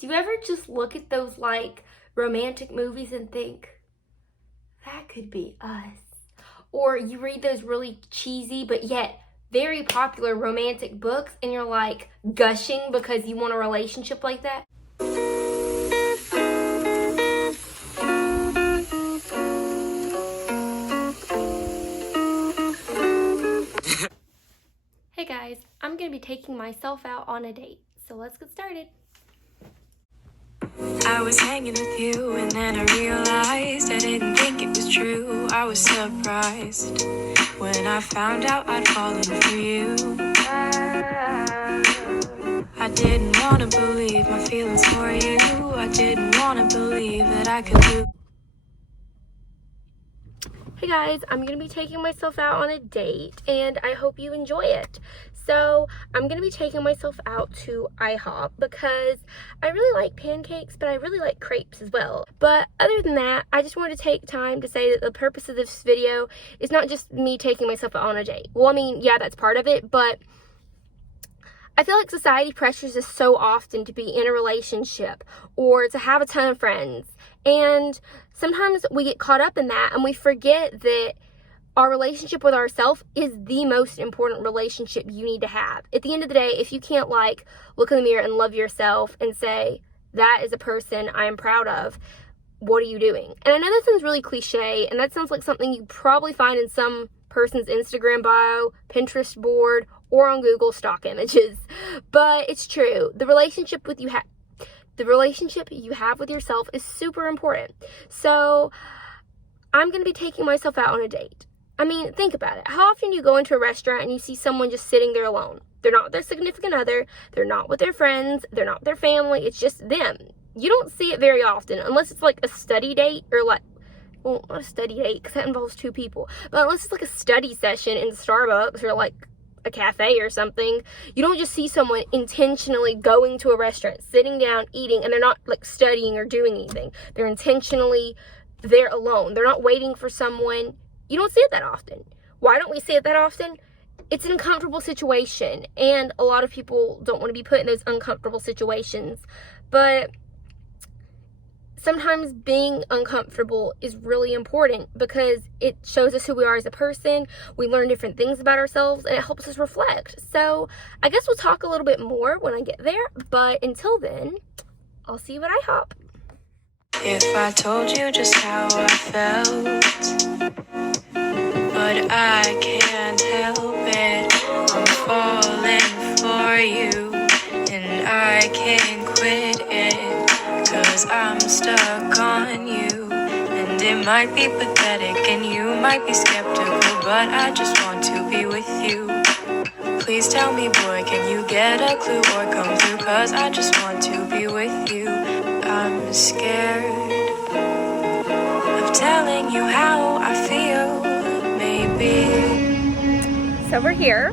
Do you ever just look at those like romantic movies and think, that could be us? Or you read those really cheesy but yet very popular romantic books and you're like gushing because you want a relationship like that? Hey guys, I'm gonna be taking myself out on a date, so let's get started. I was hanging with you and then I realized I didn't think it was true. I was surprised when I found out I'd fallen for you. I didn't want to believe my feelings for you. I didn't want to believe that I could do. Hey guys, I'm going to be taking myself out on a date and I hope you enjoy it. So I'm going to be taking myself out to IHOP because I really like pancakes, but I really like crepes as well. But other than that, I just wanted to take time to say that the purpose of this video is not just me taking myself out on a date. Well, I mean, yeah, that's part of it, but I feel like society pressures us so often to be in a relationship or to have a ton of friends. And sometimes we get caught up in that and we forget that our relationship with ourselves is the most important relationship you need to have. At the end of the day, if you can't like look in the mirror and love yourself and say, that is a person I am proud of, what are you doing? And I know that sounds really cliche and that sounds like something you probably find in some person's Instagram bio, Pinterest board, or on Google stock images. But it's true. The relationship you have with yourself is super important. So I'm going to be taking myself out on a date. I mean, think about it. How often do you go into a restaurant and you see someone just sitting there alone? They're not with their significant other. They're not with their friends. They're not with their family. It's just them. You don't see it very often unless it's like a study date or like, well, not a study date because that involves two people. But unless it's like a study session in Starbucks or like a cafe or something, you don't just see someone intentionally going to a restaurant, sitting down, eating, and they're not like studying or doing anything. They're intentionally there alone. They're not waiting for someone. You don't see it that often. Why don't we see it that often? It's an uncomfortable situation, and a lot of people don't want to be put in those uncomfortable situations. But sometimes being uncomfortable is really important because it shows us who we are as a person. We learn different things about ourselves and it helps us reflect. So I guess we'll talk a little bit more when I get there, but until then, I'll see you at IHOP. If I told you just how I felt, but I can't help it. I'm falling for you and I can't quit it. 'Cause I'm stuck on you, and it might be pathetic and you might be skeptical, but I just want to be with you. Please tell me, boy, can you get a clue or come through? 'Cause I just want to be with you. I'm scared of telling you how I feel, maybe. So we're here.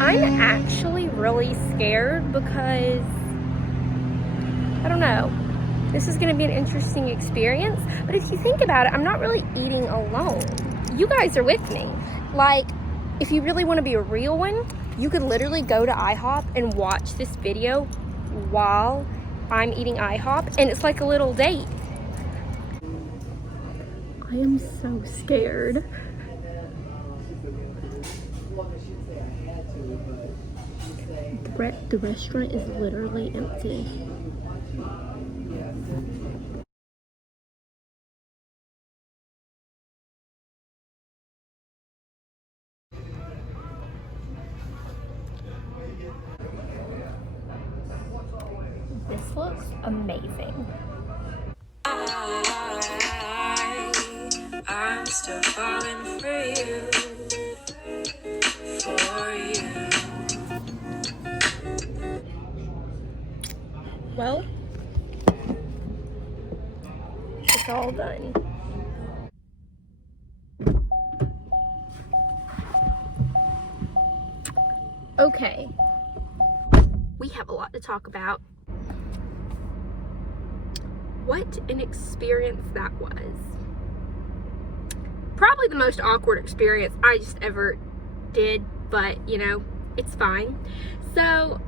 I'm actually really scared because, I don't know. This is going to be an interesting experience, but if you think about it, I'm not really eating alone. You guys are with me. Like, if you really want to be a real one, you could literally go to IHOP and watch this video while I'm eating IHOP, and it's like a little date. I am so scared. The restaurant is literally empty. This looks amazing. I'm still falling for you, Well, it's all done. Okay, we have a lot to talk about. What an experience that was. Probably the most awkward experience I just ever did, but you know, it's fine. So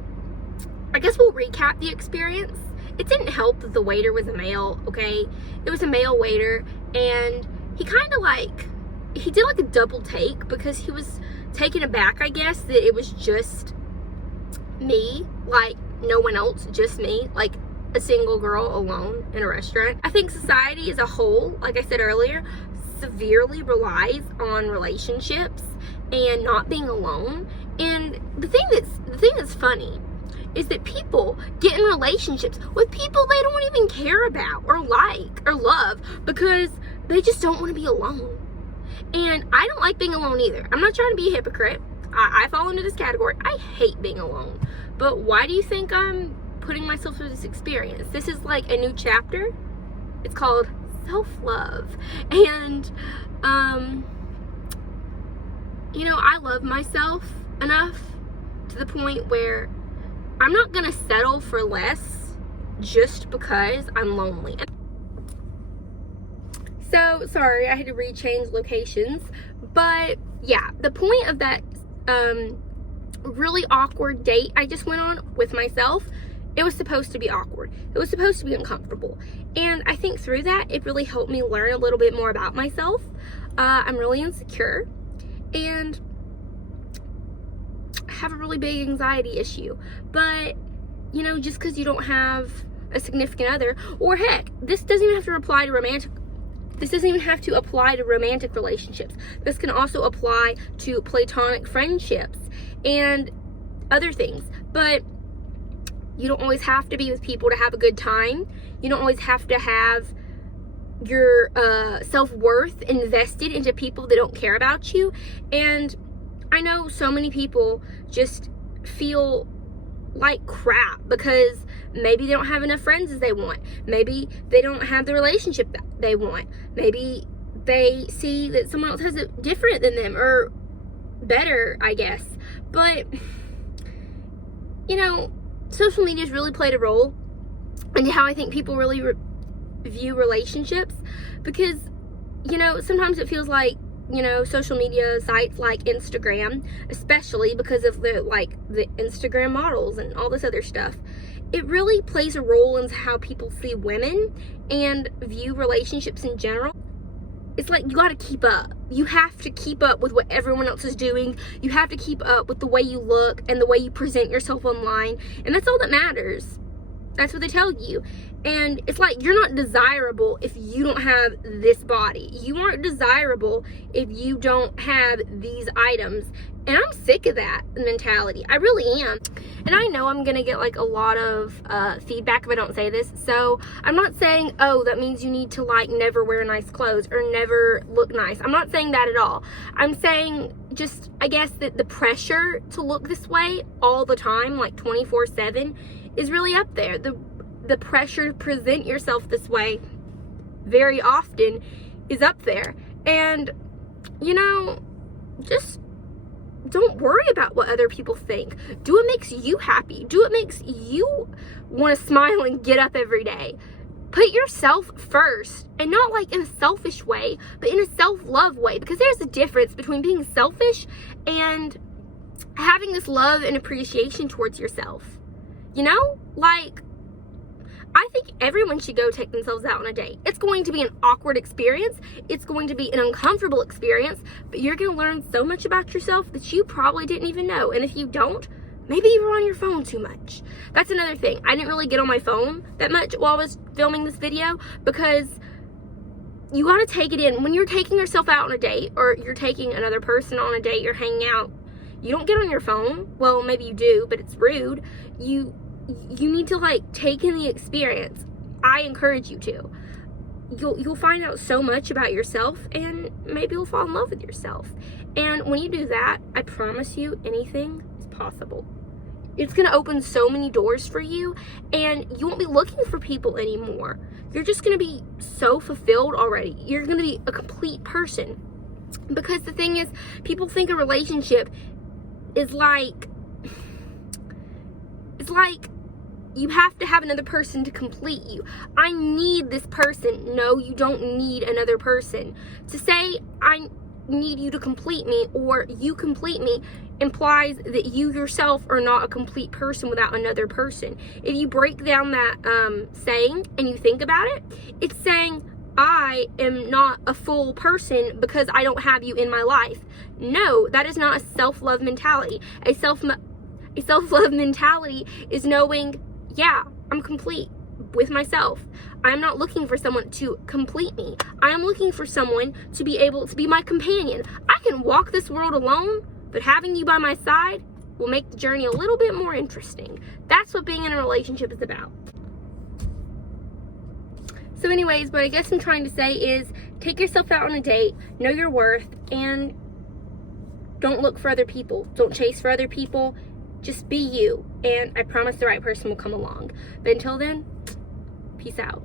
I guess we'll recap the experience it didn't help that the waiter was a male, okay? It was a male waiter, and he kind of like, he did like a double take because he was taken aback, I guess, that it was just me, like no one else, just me, like a single girl alone in a restaurant. I think society as a whole, like I said earlier, severely relies on relationships and not being alone. And the thing that's funny is that people get in relationships with people they don't even care about or like or love because they just don't want to be alone. And I don't like being alone either. I'm not trying to be a hypocrite. I fall into this category. I hate being alone. But why do you think I'm putting myself through this experience? This is like a new chapter. It's called self-love. And, you know, I love myself enough to the point where I'm not gonna settle for less just because I'm lonely. So, sorry, I had to rechange locations. But, yeah, the point of that really awkward date I just went on with myself, it was supposed to be awkward. It was supposed to be uncomfortable. And I think through that, it really helped me learn a little bit more about myself. I'm really insecure. And I have a really big anxiety issue. But, you know, just because you don't have a significant other, or heck, this doesn't even have to apply to romantic relationships. This can also apply to platonic friendships and other things. But you don't always have to be with people to have a good time. You don't always have to have your self-worth invested into people that don't care about you. And I know so many people just feel like crap because maybe they don't have enough friends as they want. Maybe they don't have the relationship that they want. Maybe they see that someone else has it different than them or better, I guess. But, you know, social media's really played a role in how I think people really view relationships because, you know, sometimes it feels like, you know, social media sites like Instagram, especially because of the Instagram models and all this other stuff, it really plays a role in how people see women and view relationships in general. It's like you gotta keep up. You have to keep up with what everyone else is doing. You have to keep up with the way you look and the way you present yourself online. And that's all that matters. That's what they tell you. And it's like you're not desirable if you don't have this body. You aren't desirable if you don't have these items. And I'm sick of that mentality. I really am. And I know I'm going to get like a lot of feedback if I don't say this. So I'm not saying, oh, that means you need to like never wear nice clothes or never look nice. I'm not saying that at all. I'm saying just, I guess that the pressure to look this way all the time, like 24/7, is really up there. The pressure to present yourself this way very often is up there. And, you know, just don't worry about what other people think. Do what makes you happy. Do what makes you want to smile and get up every day. Put yourself first, and not like in a selfish way, but in a self-love way, because there's a difference between being selfish and having this love and appreciation towards yourself. You know, like, I think everyone should go take themselves out on a date. It's going to be an awkward experience. It's going to be an uncomfortable experience, but you're going to learn so much about yourself that you probably didn't even know. And if you don't, maybe you were on your phone too much. That's another thing. I didn't really get on my phone that much while I was filming this video because you got to take it in. When you're taking yourself out on a date or you're taking another person on a date, you're hanging out, you don't get on your phone. Well, maybe you do, but it's rude. You need to like take in the experience. I encourage you to. You'll find out so much about yourself, and maybe you'll fall in love with yourself. And when you do that, I promise you, anything is possible. It's gonna open so many doors for you, and you won't be looking for people anymore. You're just gonna be so fulfilled already. You're gonna be a complete person. Because the thing is, people think a relationship is like, it's like you have to have another person to complete you. I need this person. No, you don't need another person. To say I need you to complete me or you complete me implies that you yourself are not a complete person without another person. If you break down that saying and you think about it, it's saying I am not a full person because I don't have you in my life. No, that is not a self-love mentality. A self-love mentality is knowing, yeah, I'm complete with myself. I'm not looking for someone to complete me. I am looking for someone to be able to be my companion. I can walk this world alone, but having you by my side will make the journey a little bit more interesting. That's what being in a relationship is about. So anyways, what I guess I'm trying to say is take yourself out on a date, know your worth, and don't look for other people. Don't chase for other people. Just be you, and I promise the right person will come along. But until then, peace out.